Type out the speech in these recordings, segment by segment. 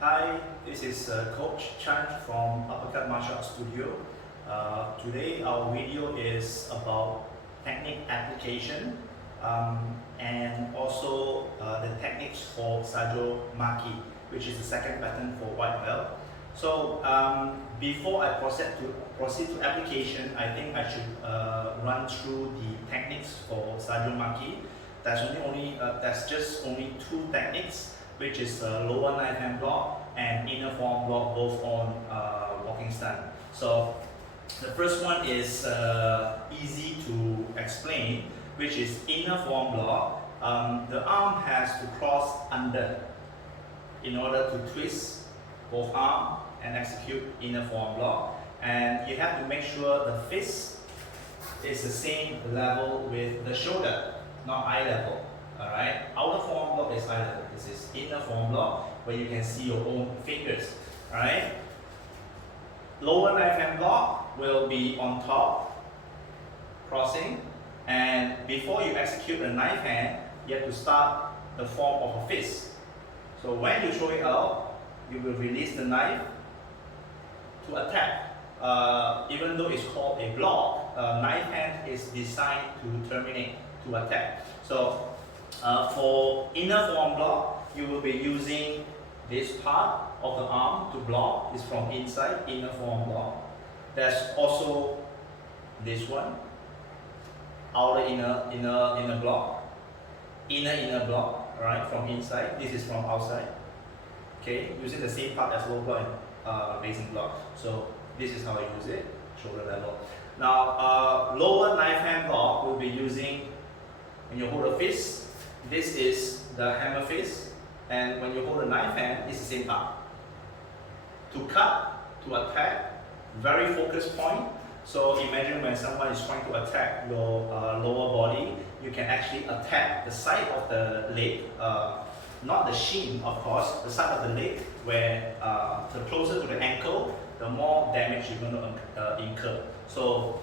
Hi, this is Coach Chan from Uppercut Martial Arts Studio. Today our video is about technique application and also the techniques for Sajo Maki, which is the second pattern for white belt. So before I proceed to application, I think I should run through the techniques for Sajo Maki. That's just only two techniques, which is lower knife hand block and inner forearm block, both on walking stand. So the first one is easy to explain, which is inner forearm block. The arm has to cross under in order to twist both arms and execute inner forearm block. And you have to make sure the fist is the same level with the shoulder, not eye level. Alright, outer forearm block is eye level. This is inner forearm block where you can see your own fingers. Alright, lower knife hand block will be on top, crossing, and before you execute the knife hand, you have to start the form of a fist. So when you throw it out, you will release the knife to attack. Even though it's called a block, knife hand is designed to terminate, to attack. So for inner forearm block, you will be using this part of the arm to block. It's from inside, inner forearm block. There's also this one, outer inner block, inner block, right, from inside. This is from outside. Okay, using the same part as low block and basic block. So this is how I use it, shoulder level. Now, lower knife hand block will be using when you hold a fist. This is the hammer fist, and when you hold a knife hand, it's the same part. To cut, to attack, very focused point. So imagine when someone is trying to attack your lower body, you can actually attack the side of the leg, not the shin, of course, the side of the leg, where the closer to the ankle, the more damage you're going to incur. So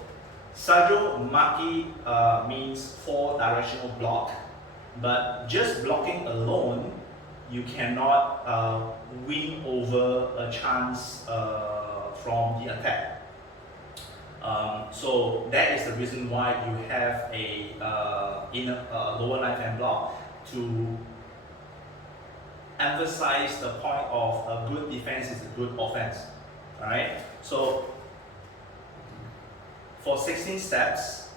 Sajo Maki means 4 directional block. But just blocking alone, you cannot win over a chance from the attack. So that is the reason why you have a lower knife hand block, to emphasize the point of a good defense is a good offense. Alright? So for 16 steps,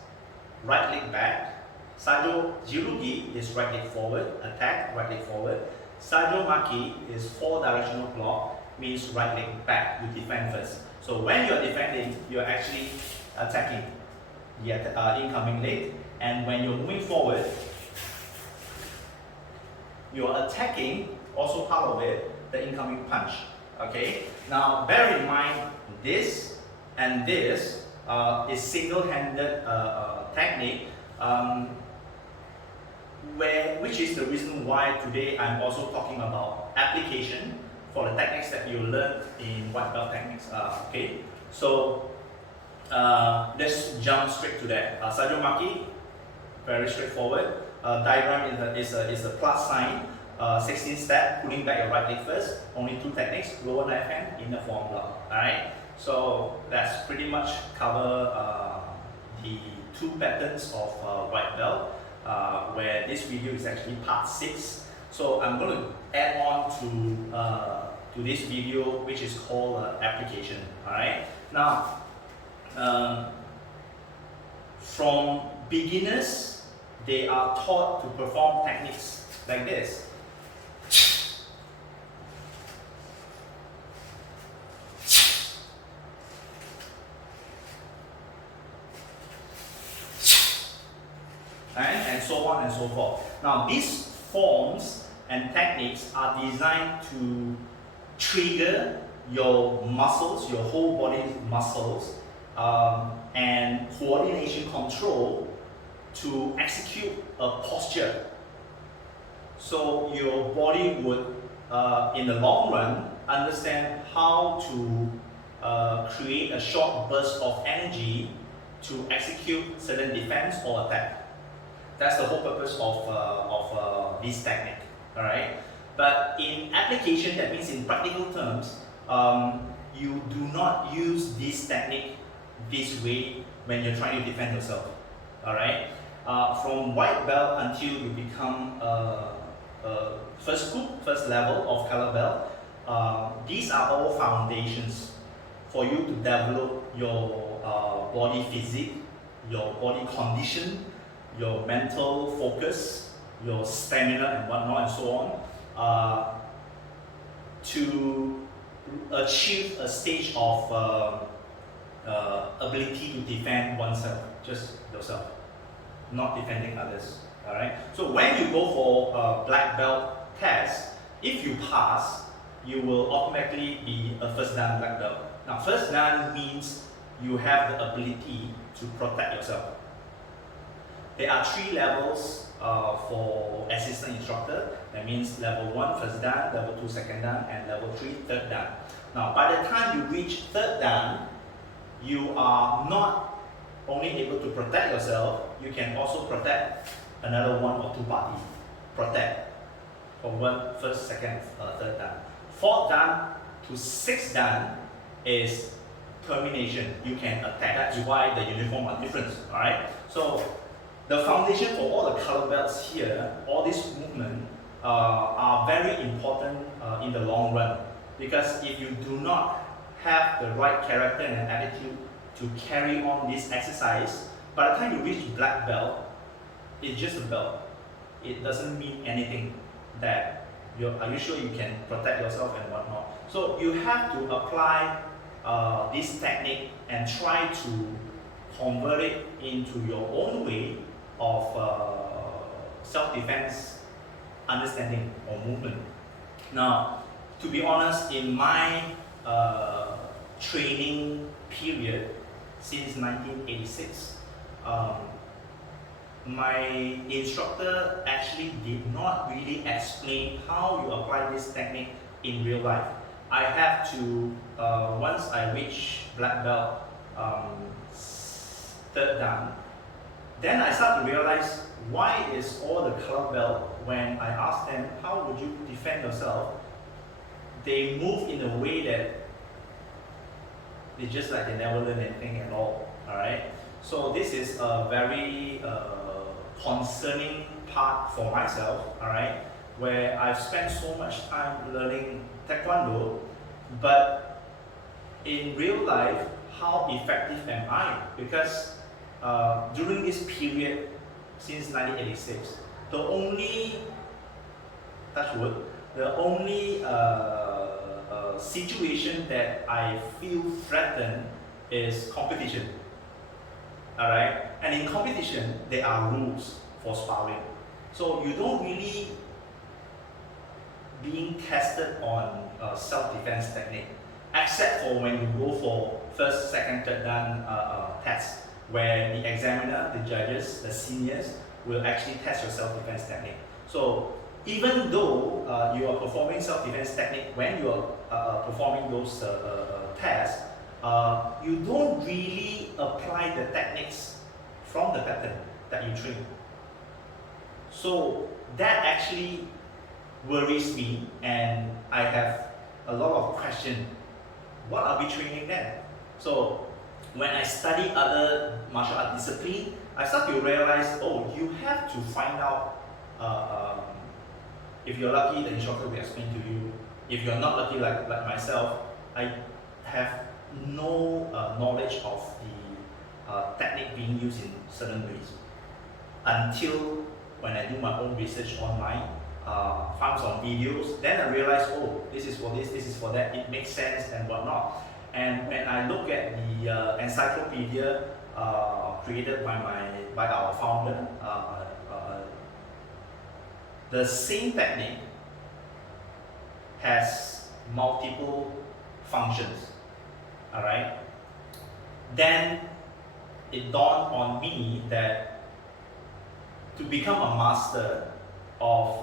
right leg back. Sajo Jirugi is right leg forward, attack, right leg forward. Sajo Maki is 4 directional block, means right leg back, you defend first. So when you're defending, you're actually attacking the incoming leg. And when you're moving forward, you're attacking, also part of it, the incoming punch. Okay? Now bear in mind, this and this is single-handed technique. Which is the reason why today I'm also talking about application for the techniques that you learned in white belt techniques. Okay, so let's jump straight to that. Sajo Maki, very straightforward. Diagram is a plus sign. 16 step, pulling back your right leg first. Only 2 techniques: lower knife hand, inner forearm block. All right. So that's pretty much cover the 2 patterns of white belt. Where this video is actually part 6. So I'm going to add on to this video, which is called application. Alright. Now, from beginners, they are taught to perform techniques like this. And so on and so forth. Now these forms and techniques are designed to trigger your muscles, your whole body muscles, and coordination control to execute a posture. So your body would, in the long run, understand how to create a short burst of energy to execute certain defense or attack. That's the whole purpose of this technique. All right. But in application, that means in practical terms, you do not use this technique this way when you're trying to defend yourself. Alright? From white belt until you become first KUP, first level of color belt, these are all foundations for you to develop your body physique, your body condition, your mental focus, your stamina and whatnot and so on, to achieve a stage of ability to defend oneself, just yourself, not defending others. Alright? So when you go for a black belt test, if you pass, you will automatically be a first dan black belt. Now, first dan means you have the ability to protect yourself. There are 3 levels for assistant instructor. That means level 1 first dan, level 2 second dan, and level 3 third dan. Now, by the time you reach third dan, you are not only able to protect yourself, you can also protect another 1 or 2 parties. Protect from first, second, third dan. Fourth dan to sixth dan is termination. You can attack. That's why the uniform are different. Alright? So the foundation for all the color belts here, all this movement are very important in the long run. Because if you do not have the right character and attitude to carry on this exercise, by the time you reach black belt, it's just a belt. It doesn't mean anything that are you sure you can protect yourself and whatnot. So you have to apply this technique and try to convert it into your own way of self-defense understanding or movement. Now, to be honest, in my training period since 1986, my instructor actually did not really explain how you apply this technique in real life. I have to, once I reach black belt third dan, then I start to realize why is all the color belt, when I ask them how would you defend yourself, they move in a way that it's just like they never learn anything at all. Alright? So this is a very concerning part for myself, alright, where I've spent so much time learning Taekwondo, but in real life, how effective am I? Because during this period, since 1986, the only, touch wood, the only situation that I feel threatened is competition. Alright? And in competition, there are rules for sparring. So you don't really being tested on self-defense technique, except for when you go for first, second, third dan test, where the examiner, the judges, the seniors will actually test your self-defense technique. So even though you are performing self-defense technique, when you are performing those tests, you don't really apply the techniques from the pattern that you train. So that actually worries me, and I have a lot of questions. What are we training then? So when I study other martial art discipline, I start to realize, oh, you have to find out, if you're lucky, the instructor will explain to you. If you're not lucky, like myself, I have no knowledge of the technique being used in certain ways. Until when I do my own research online, found some videos, then I realized, oh, this is for this is for that, it makes sense and whatnot. And when I look at the encyclopedia created by our founder, the same technique has multiple functions. Alright? Then it dawned on me that to become a master of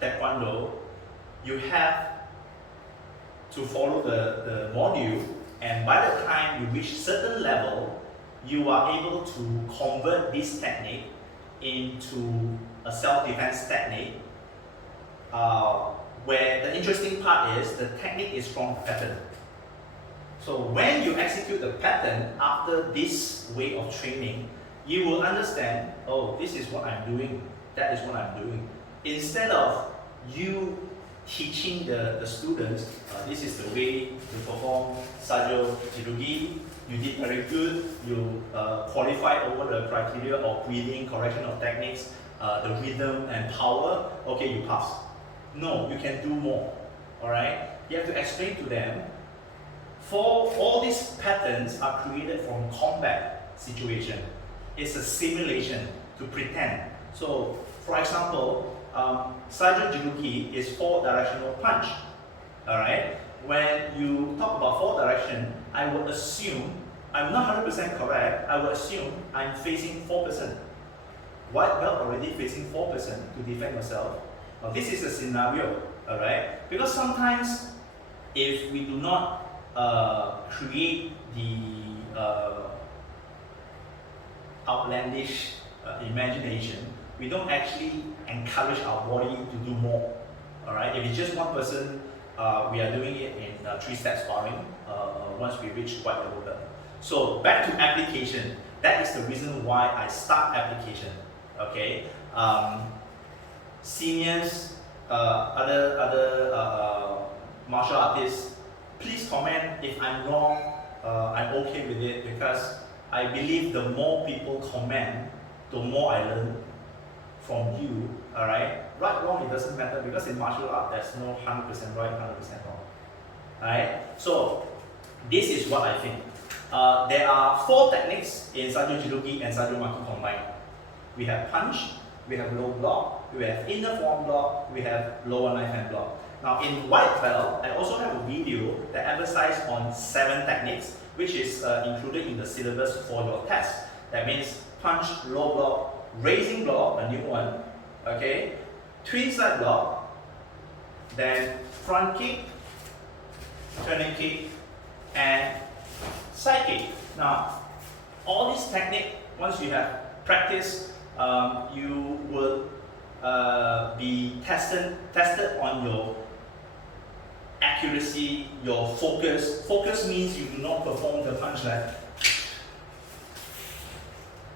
Taekwondo, you have to follow the module, and by the time you reach certain level, you are able to convert this technique into a self-defense technique where the interesting part is the technique is from the pattern. So when you execute the pattern after this way of training, you will understand, oh, this is what I'm doing, that is what I'm doing. Instead of you teaching the students, this is the way to perform Sajo Jirugi, you did very good, you qualified over the criteria of breathing, correction of techniques, the rhythm and power, okay, you pass. No, you can do more, alright? You have to explain to them, for all these patterns are created from combat situation. It's a simulation to pretend. So, for example, Sajo Jirugi is 4-directional punch. Alright? When you talk about 4 direction, I would assume, I'm not 100% correct, I would assume I'm facing 4%. White belt already facing 4% to defend yourself. Now, this is a scenario, alright? Because sometimes, if we do not create the outlandish imagination, we don't actually encourage our body to do more. Alright, if it's just one person, we are doing it in 3-step sparring once we reach white level belt. So back to application. That is the reason why I start application. Okay, seniors, other martial artists, please comment if I'm wrong. I'm okay with it because I believe the more people comment, the more I learn from you. Alright, right, wrong, it doesn't matter because in martial art there's no 100% right, 100% wrong. Alright, so this is what I think. There are 4 techniques in Sajo Jirugi and Sajo Maki combined. We have punch, we have low block, we have inner forearm block, we have lower knife hand block. Now in white belt, I also have a video that emphasizes on 7 techniques, which is included in the syllabus for your test. That means punch, low block, raising block, a new one, okay, twin side block, then front kick, turning kick, and side kick. Now, all these techniques, once you have practice, you will be tested on your accuracy, your focus. Focus means you do not perform the punch like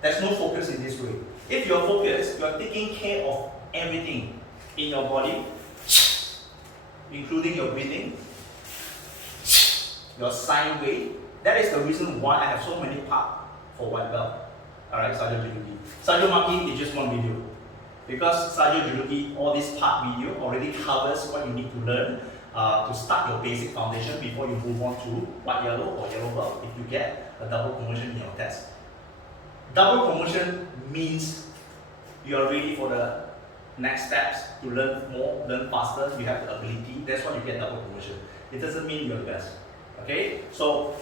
there's no focus in this way. If you're focused, you're taking care of everything in your body, including your breathing, your sine wave. That is the reason why I have so many parts for white belt. Alright, Sajo Jirugi. Sajo Maki is just one video. Because Sajo Jirugi, all this part video already covers what you need to learn to start your basic foundation before you move on to white yellow or yellow belt if you get a double promotion in your test. Double promotion means you are ready for the next steps to learn more, learn faster, you have the ability. That's why you get double promotion. It doesn't mean you're the best. Okay? So,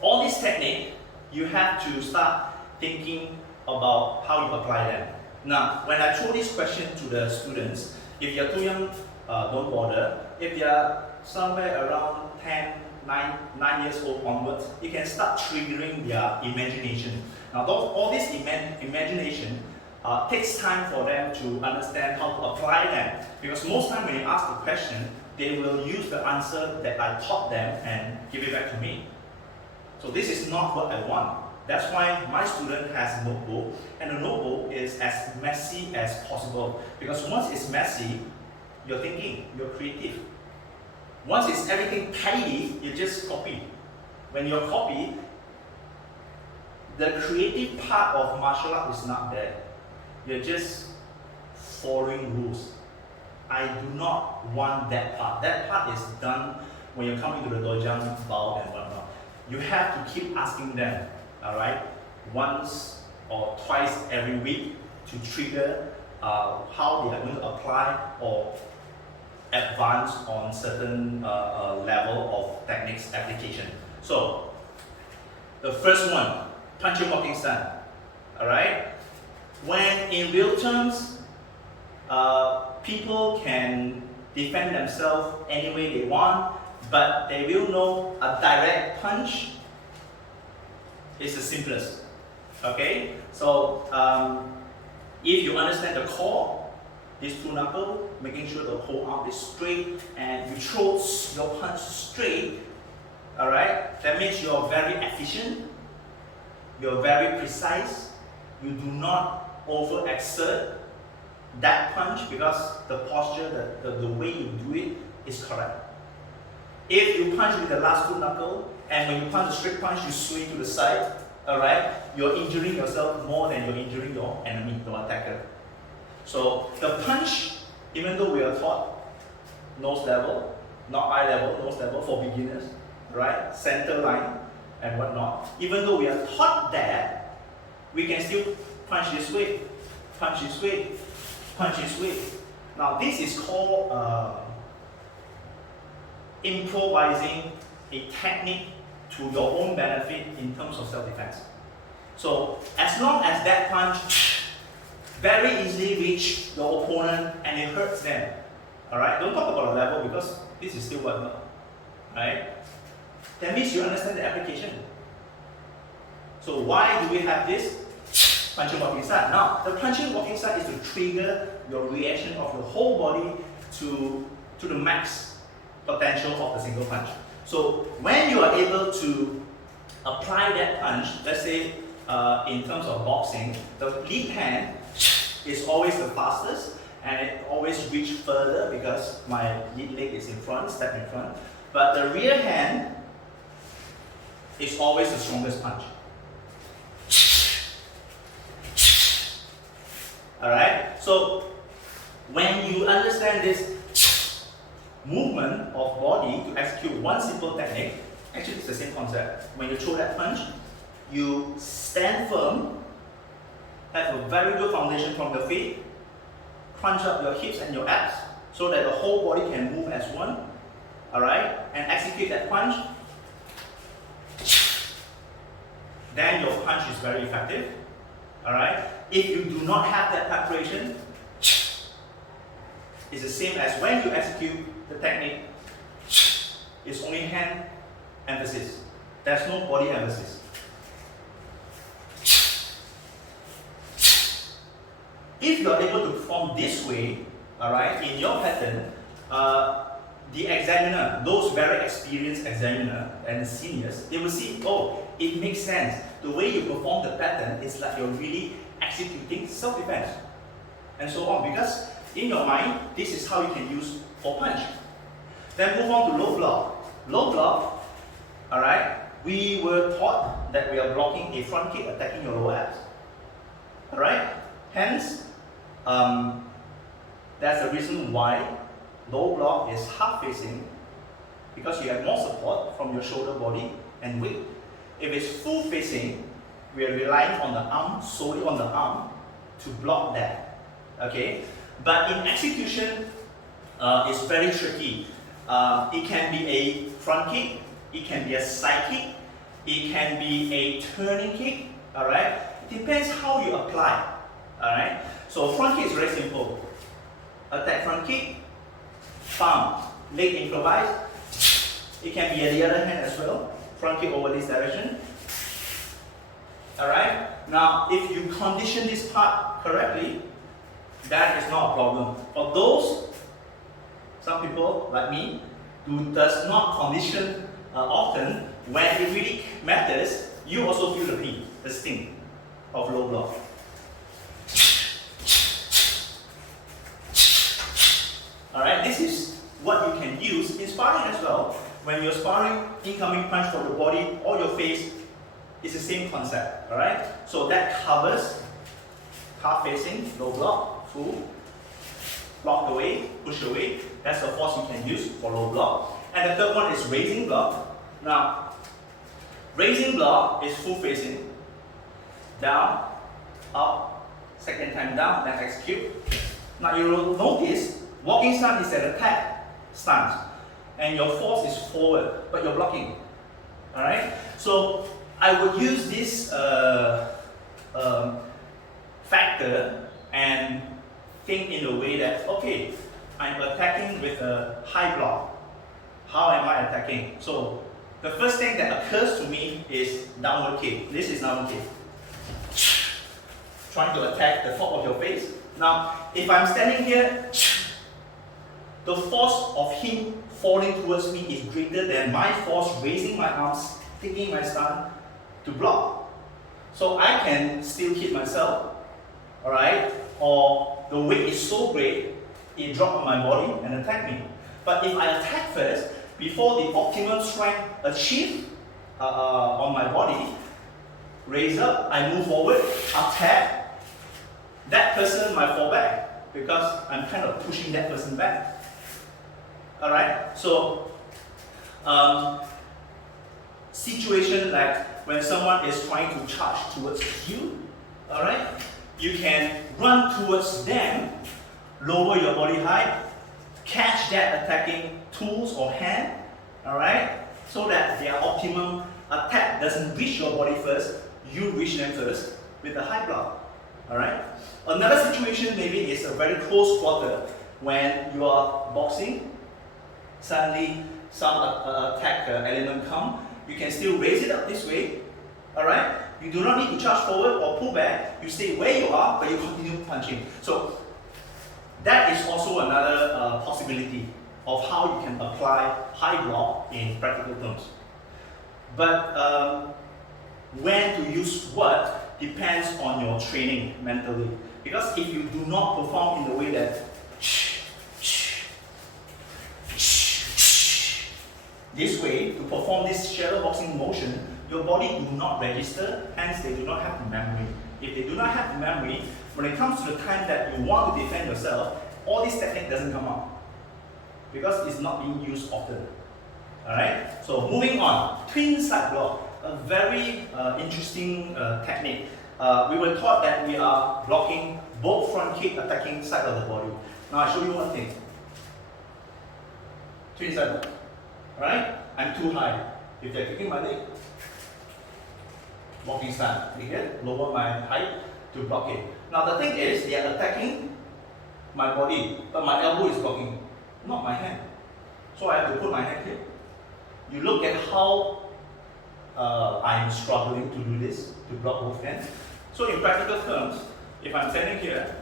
all these techniques, you have to start thinking about how you apply them. Now, when I throw this question to the students, if you're too young, don't bother. If you're somewhere around 10, 9 years old onwards, you can start triggering their imagination. Now, all this imagination takes time for them to understand how to apply them. Because most time when you ask the question, they will use the answer that I taught them and give it back to me. So this is not what I want. That's why my student has a notebook, and the notebook is as messy as possible. Because once it's messy, you're thinking, you're creative. Once it's everything tidy, you just copy. When you copy, the creative part of martial art is not there. You're just following rules. I do not want that part. That part is done when you come into the dojang, bow and whatnot. You have to keep asking them, alright, once or twice every week to trigger how they are going to apply or advance on certain level of techniques application. So, the first one, punch walking stand. Alright? When in real terms, people can defend themselves any way they want, but they will know a direct punch is the simplest. Okay? So, if you understand the core, these two knuckles, making sure the whole arm is straight, and you throw your punch straight. Alright? That means you're very efficient, you're very precise, you do not overexert that punch because the posture, the way you do it is correct. If you punch with the last two knuckles, and when you punch a straight punch, you sway to the side, alright, you're injuring yourself more than you're injuring your enemy, your attacker. So the punch, even though we are taught nose level, not eye level, nose level for beginners, right, center line and whatnot, even though we are taught that, we can still punch this way, punch this way, punch this way. Now this is called improvising a technique to your own benefit in terms of self-defense. So as long as that punch very easily reach your opponent and it hurts them, alright, don't talk about the level because this is still what not, right? That means you understand the application. So why do we have this punching walking start? Now the punching walking start is to trigger your reaction of your whole body to the max potential of the single punch. So when you are able to apply that punch, let's say in terms of boxing, the lead hand is always the fastest and it always reaches further because my lead leg is in front, step in front. But the rear hand is always the strongest punch. Alright? So when you understand this movement of body to execute one simple technique, actually it's the same concept. When you throw that punch, you stand firm, have a very good foundation from your feet, crunch up your hips and your abs so that the whole body can move as one, alright, and execute that punch. Then your punch is very effective, alright. If you do not have that preparation, it's the same as when you execute the technique, it's only hand emphasis. There's no body emphasis. If you are able to perform this way, alright, in your pattern, the examiner, those very experienced examiner and the seniors, they will see, oh, it makes sense. The way you perform the pattern is like you're really executing self-defense and so on, because in your mind, this is how you can use for punch. Then move on to low block. Low block, alright, we were taught that we are blocking a front kick attacking your lower abs. Alright, hence, that's the reason why low block is half facing, because you have more support from your shoulder body and weight. If it's full facing, we are relying on the arm, solely on the arm, to block that. Okay? But in execution, it's very tricky. It can be a front kick, it can be a side kick, it can be a turning kick. Alright? It depends how you apply. Alright? So front kick is very simple. Attack front kick, palm, leg improvise. It can be at the other hand as well. Front kick over this direction. Alright? Now, if you condition this part correctly, that is not a problem. For those, some people like me, who does not condition often, when it really matters, you also feel the pain, the sting of low block. Alright, this is what you can use in sparring as well. When you're sparring, incoming punch from your body or your face is the same concept. Alright, so that covers half facing, low block, full, block away, push away. That's the force you can use for low block. And the third one is raising block. Now, raising block is full facing, down, up, second time down, then execute. Now you will notice, walking stance is an attack stance, and your force is forward, but you're blocking. Alright? So I would use this factor and think in a way that, okay, I'm attacking with a high block. How am I attacking? So the first thing that occurs to me is downward kick. This is downward kick. Trying to attack the top of your face. Now, if I'm standing here, the force of him falling towards me is greater than my force raising my arms, taking my stand to block. So I can still hit myself, alright? Or the weight is so great, it drops on my body and attack me. But if I attack first, before the optimum strength achieved on my body, raise up, I move forward, attack, that person might fall back because I'm kind of pushing that person back. Alright, so situation like when someone is trying to charge towards you, alright, you can run towards them, lower your body height, catch that attacking tools or hand, alright, so that their optimum attack doesn't reach your body first, you reach them first with a high block. Alright? Another situation maybe is a very close quarter when you are boxing, suddenly some attack element come, you can still raise it up this way. Alright? You do not need to charge forward or pull back, you stay where you are but you continue punching. So that is also another possibility of how you can apply high block in practical terms. But when to use what depends on your training mentally. Because if you do not perform in the way that this way, to perform this shadow boxing motion, your body do not register, hence they do not have the memory. If they do not have the memory, when it comes to the time that you want to defend yourself, all this technique doesn't come out. Because it's not being used often. Alright? So moving on, twin side block. A very interesting technique. We were taught that we are blocking both front kick attacking side of the body. Now I show you one thing. Twin side block. Alright? I'm too high. If they're kicking my leg, blocking stand. Here, lower my height to block it. Now the thing is, they are attacking my body, but my elbow is blocking, not my hand. So I have to put my hand here. You look at how I'm struggling to do this, to block both hands. So in practical terms, if I'm standing here,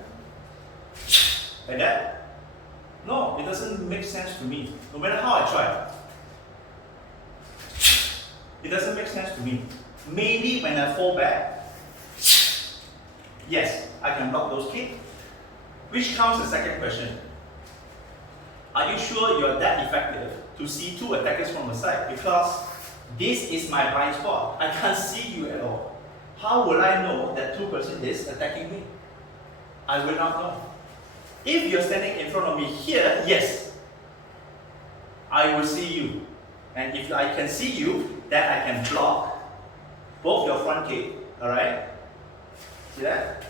like that, no, it doesn't make sense to me. No matter how I try, it doesn't make sense to me. Maybe when I fall back, yes, I can block those kicks. Which comes the second question. Are you sure you are that effective to see two attackers from the side? Because this is my blind spot. I can't see you at all. How will I know that two person is attacking me? I will not know. If you're standing in front of me here, yes, I will see you. And if I can see you, then I can block both your front kick. Alright? See that?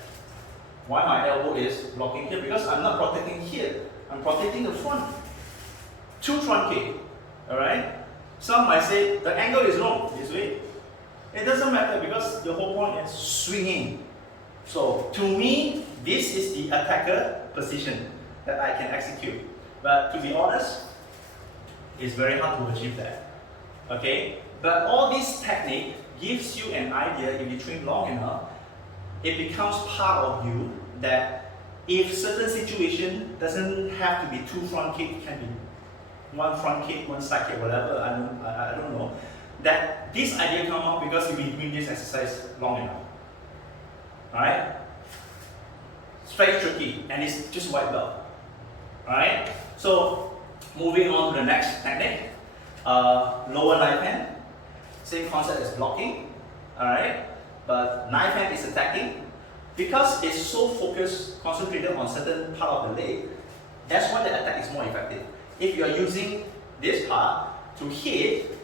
Why my elbow is blocking here? Because I'm not protecting here. I'm protecting the front. Two front kick. Alright? Some might say the angle is wrong this way. It doesn't matter because the whole point is swinging. So to me, this is the attacker position that I can execute. But to be honest, it's very hard to achieve that. Okay? But all this technique gives you an idea. If you train long enough, it becomes part of you that if certain situation doesn't have to be two front kick, it can be one front kick, one side kick, whatever, I don't know. That this idea come up because you've been doing this exercise long enough. Alright? It's very tricky and it's just white belt. Alright? So moving on to the next technique. Lower knife hand. Same concept as blocking. Alright? But knife hand is attacking. Because it's so focused, concentrated on certain part of the leg, that's why the attack is more effective. If you are using this part to hit,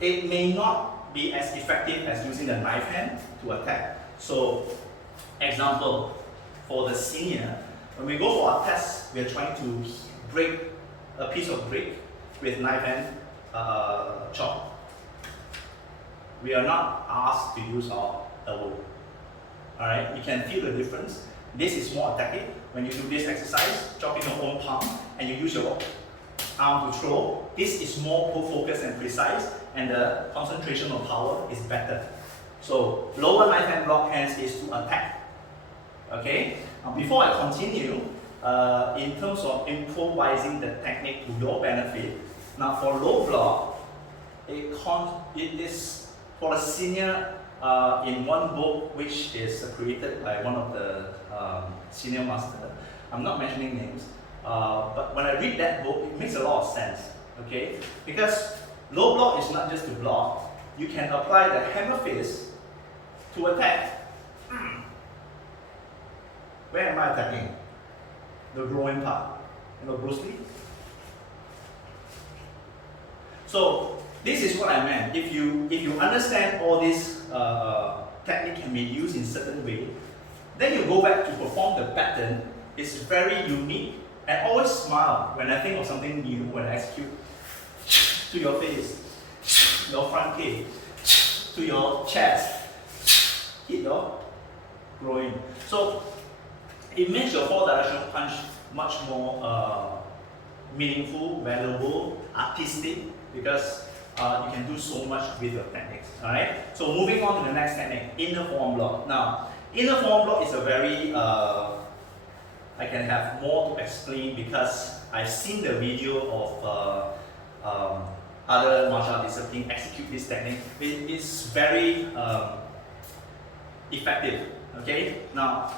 it may not be as effective as using the knife hand to attack. So, example, for the senior, when we go for a test, we are trying to break a piece of brick with knife hand chop. We are not asked to use our elbow. Alright, you can feel the difference. This is more attacking. When you do this exercise, chopping your own palm, and you use your arm to throw, this is more focused and precise, and the concentration of power is better. So, lower knife hand block hands is to attack. Okay. Before I continue, in terms of improvising the technique to your benefit, now for low block, it is for a senior in one book which is created by one of the senior master. I'm not mentioning names, but when I read that book, it makes a lot of sense. Okay, because low block is not just to block. You can apply the hammer fist to attack. Where am I attacking? The groin part. You know Bruce Lee? So this is what I meant. If you understand all this technique can be used in certain way, then you go back to perform the pattern. It's very unique, and always smile when I think of something new when I execute. To your face, your front kick, to your chest, hit your groin. So it makes your four directional punch much more meaningful, valuable, artistic, because you can do so much with your techniques. Alright? So moving on to the next technique, inner forearm block. Now, inner forearm block is a very, I can have more to explain because I've seen the video of other martial art disciplines execute this technique. It's very effective. Okay? Now,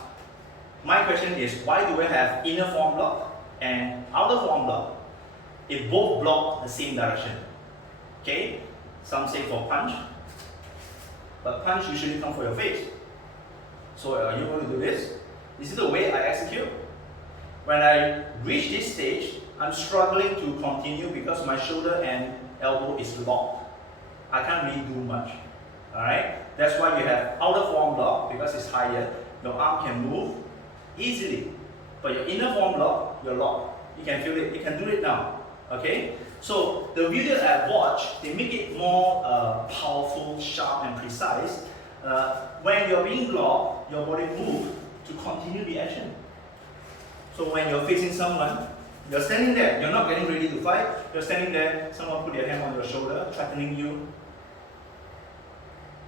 my question is, why do we have inner forearm block and outer forearm block? It both block the same direction. Okay? Some say for punch, but punch usually comes for your face. So are you going to do this? This is the way I execute. When I reach this stage, I'm struggling to continue because my shoulder and elbow is locked. I can't really do much. Alright? That's why you have outer forearm block because it's higher. Your arm can move easily. But your inner forearm block, you're locked. You can feel it. You can do it now. Okay? So the video that I watched, they make it more powerful, sharp, and precise. When you're being blocked, your body moves to continue the action. So when you're facing someone, you're standing there, you're not getting ready to fight, you're standing there, someone put their hand on your shoulder, threatening you.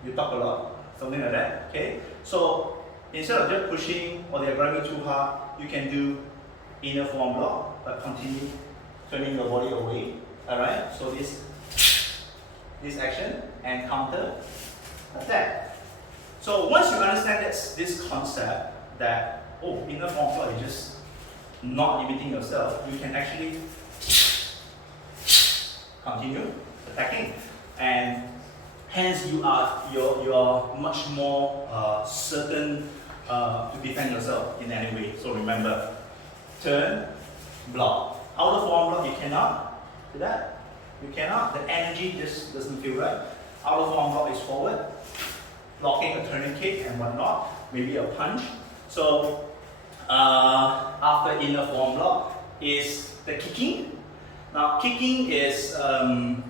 You talk a lot, something like that, okay? So instead of just pushing or they're grabbing too hard, you can do inner forearm block, but continue turning your body away. Alright, so this action and counter attack. So once you understand this concept that, oh, inner forearm block is just not limiting yourself, you can actually continue attacking, and hence you are much more certain to defend yourself in any way. So remember, turn, block. Outer forearm block, you cannot do that. You cannot. The energy just doesn't feel right. Outer forearm block is forward, blocking a turning kick and whatnot, maybe a punch. So after inner forearm block is the kicking. Now kicking is, I'm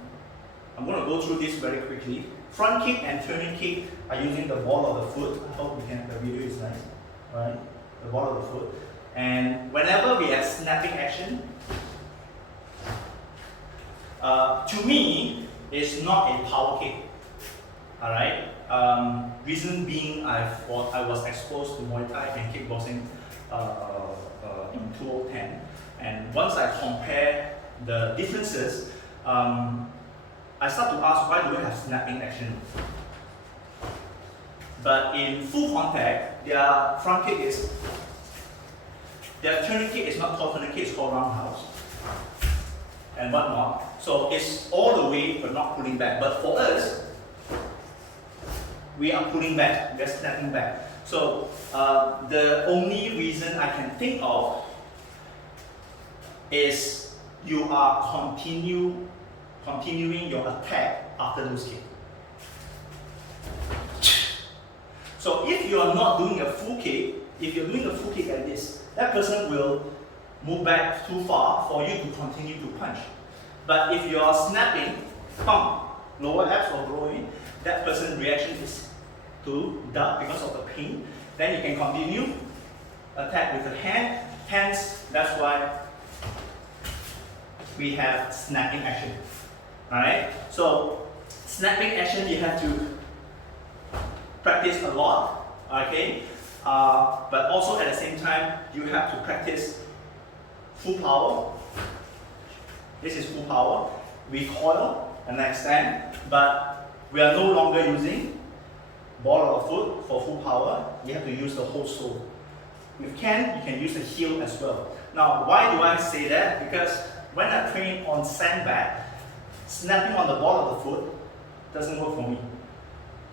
going to go through this very quickly. Front kick and turning kick are using the ball of the foot. I hope the video is nice. Right? The ball of the foot. And whenever we have snapping action, to me, it's not a power kick. Alright? Reason being, I was exposed to Muay Thai and kickboxing in 2010, and once I compare the differences, I start to ask, why do we have snapping action? But in full contact, their front kick is, their turning kick is not called turning kick, it's called roundhouse and whatnot. So it's all the way but not pulling back. But for us, we are pulling back, we are snapping back. So the only reason I can think of is you are continuing your attack after those kicks. So if you are not doing a full kick, if you're doing a full kick like this, that person will move back too far for you to continue to punch. But if you are snapping, pump, lower abs or groin, that person's reaction is to duck because of the pain. Then you can continue attack with the hand. Hence, that's why we have snapping action. Alright? So snapping action you have to practice a lot. Okay? but also at the same time, you have to practice full power. This is full power. Recoil and extend, but we are no longer using ball of the foot for full power. You have to use the whole sole. If you can use the heel as well. Now, why do I say that? Because when I train on sandbag, snapping on the ball of the foot doesn't work for me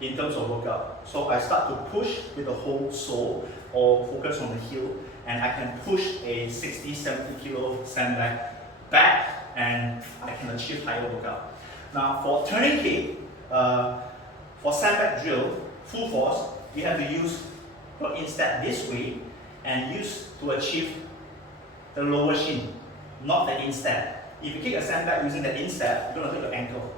in terms of workout. So I start to push with the whole sole or focus on the heel, and I can push a 60-70 kilo sandbag back, and I can achieve higher workout. Now for turning kick, for sandbag drill, full force, you have to use your instep this way and use to achieve the lower shin, not the instep. If you kick a sandbag using the instep, you're going to hurt your ankle.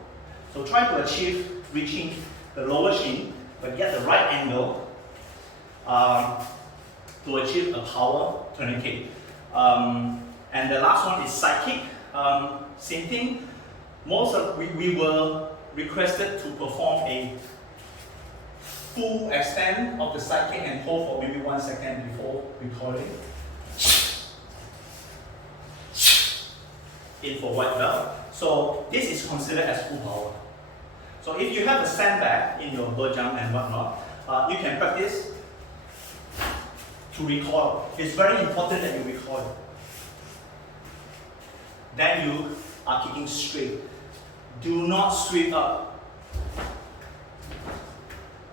So try to achieve reaching the lower shin, but get the right angle to achieve a power turning kick. And the last one is Sidekick. Same thing. We were requested to perform a full extend of the Sidekick and hold for maybe 1 second before recoiling. In for white belt. So this is considered as full power. So if you have a sandbag in your bird jump and whatnot, you can practice to recoil. It's very important that you recoil. Then you are kicking straight. Do not sweep up.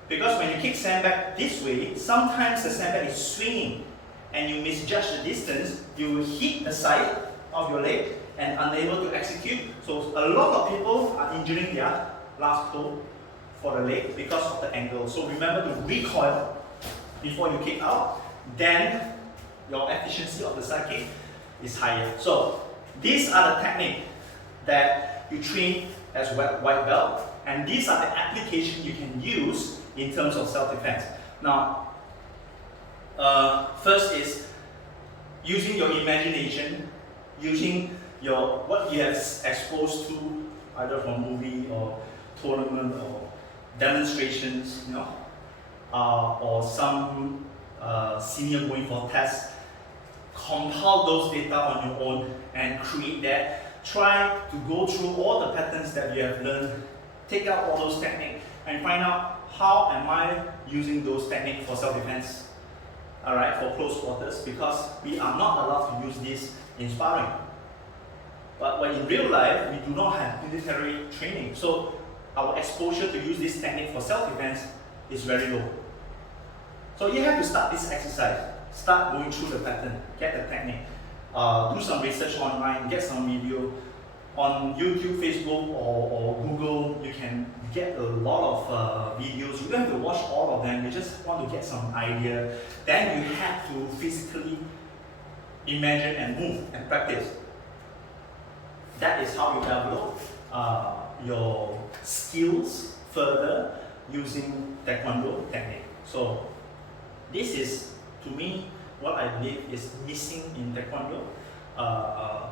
Because when you kick sandbag this way, sometimes the sandbag is swinging and you misjudge the distance, you will hit the side of your leg and unable to execute. So a lot of people are injuring their last toe for the leg because of the angle. So remember to recoil before you kick out, then your efficiency of the side kick is higher. So these are the techniques that you train as white belt, and these are the applications you can use in terms of self-defense. Now, first is using your imagination, using what you have exposed to, either from movie or tournament or demonstrations, or some senior going for tests. Compile those data on your own and create that. Try to go through all the patterns that you have learned, take out all those techniques and find out how am I using those techniques for self-defense, alright, for close quarters, because we are not allowed to use this in sparring. But when in real life, we do not have military training, so our exposure to use this technique for self-defense is very low. So you have to start this exercise. Start going through the pattern, get the technique, do some research online, get some video. On YouTube, Facebook or Google, you can get a lot of videos. You don't have to watch all of them, you just want to get some idea. Then you have to physically imagine and move and practice. That is how you develop your skills further using Taekwondo technique. So this is, to me, what I believe is missing in Taekwondo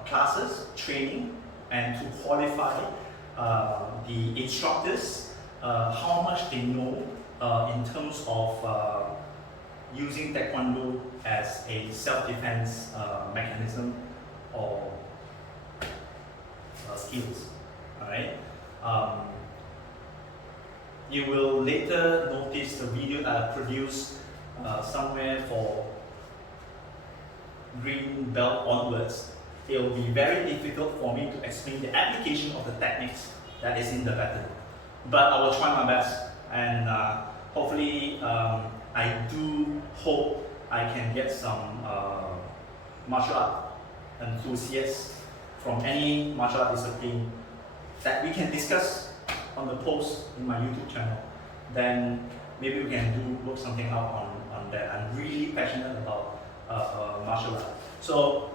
classes, training, and to qualify the instructors, how much they know in terms of using Taekwondo as a self-defense mechanism or skills. Alright? You will later notice the video I produced somewhere for green belt onwards. It will be very difficult for me to explain the application of the techniques that is in the pattern. But I will try my best, and hopefully I do hope I can get some martial art enthusiasts from any martial art discipline that we can discuss on the post in my YouTube channel. Then maybe we can work something out on that. I'm really passionate about martial art. So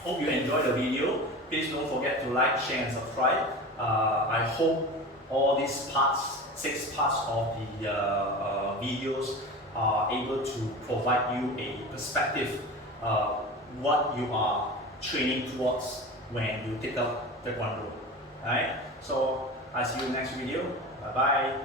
hope you enjoyed the video. Please don't forget to like, share and subscribe. I hope all these parts, 6 parts of the videos are able to provide you a perspective what you are training towards when you take up Taekwondo. Alright, so I'll see you next video. Bye bye.